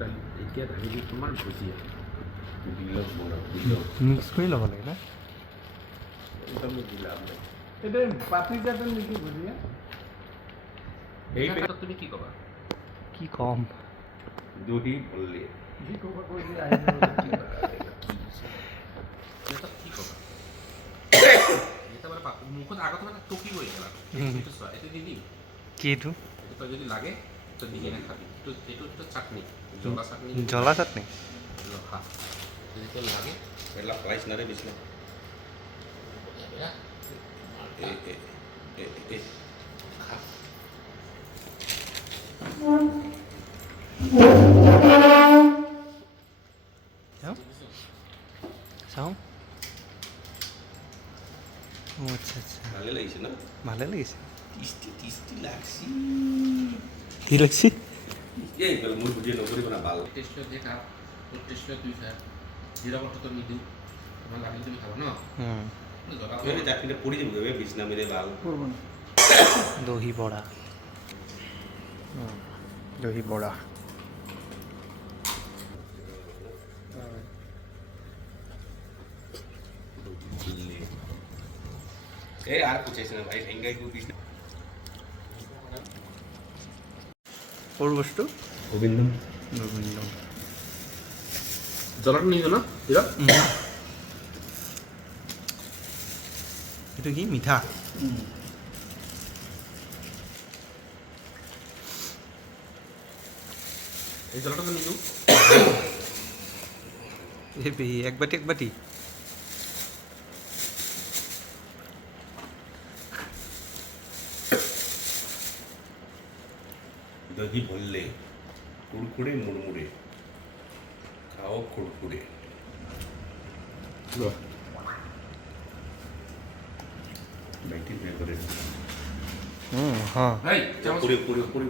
দালি এতিয়া ঢালি তোমাৰ ভুজিয়া বিলক বনাওঁ মিক্স কৰি ল'ব লাগে না একদম দিলাম এটা পাতি যাতে নেকি ভুজিয়া এই পেটত তুমি কি ক'বা কি কম দহি বললে কি ক'ব কৈ দিয়ে কি ক'বা এটা মানে মুখত আগত মানে টকি গৈ গ'ল এইটো চোৱা এইটো দি দিম কি এইটো এইটো তই যদি লাগে তই দি কিনে খাবি এইটো চাটনি জ্বলা চাটনি জ্বলা চাটনি খা যদি তোৰ লাগে এলা প্ৰাইচ নাৰে দিছিলে খা চাওঁ অঁ আচ্ছা আচ্ছা ভালে লাগিছে ন ভালে লাগিছে টেষ্টি লাগছি কি লাগছি এই মোৰ ভিডিঅ' নকৰিব না ভাল টেষ্ট দিয়ে খা তোৰ টেষ্ট তুই খা জিৰা বটটো নিদিওঁ তোমাৰ লাগিলে তুমি খাবা ন চাটনিটা পৰি দিব বিছনা মেলে ভাল দহি বৰা দহি বৰা এই আৰ পুছাইছে না ভাই ভেঙ্গাই কো বিছনা কোৰ বস্তু গোবিন্দম গোবিন্দম জ্বলাটো নিদিওঁ ন জিৰা এইটো কি মিঠা এই জ্বলাটো নিদিওঁ এই এক বাটি दही भल्ले कुरकुरे मुरमुरे खाओ कुरकुरे बैठी पे करे हाँ पूरे पूरे पूरे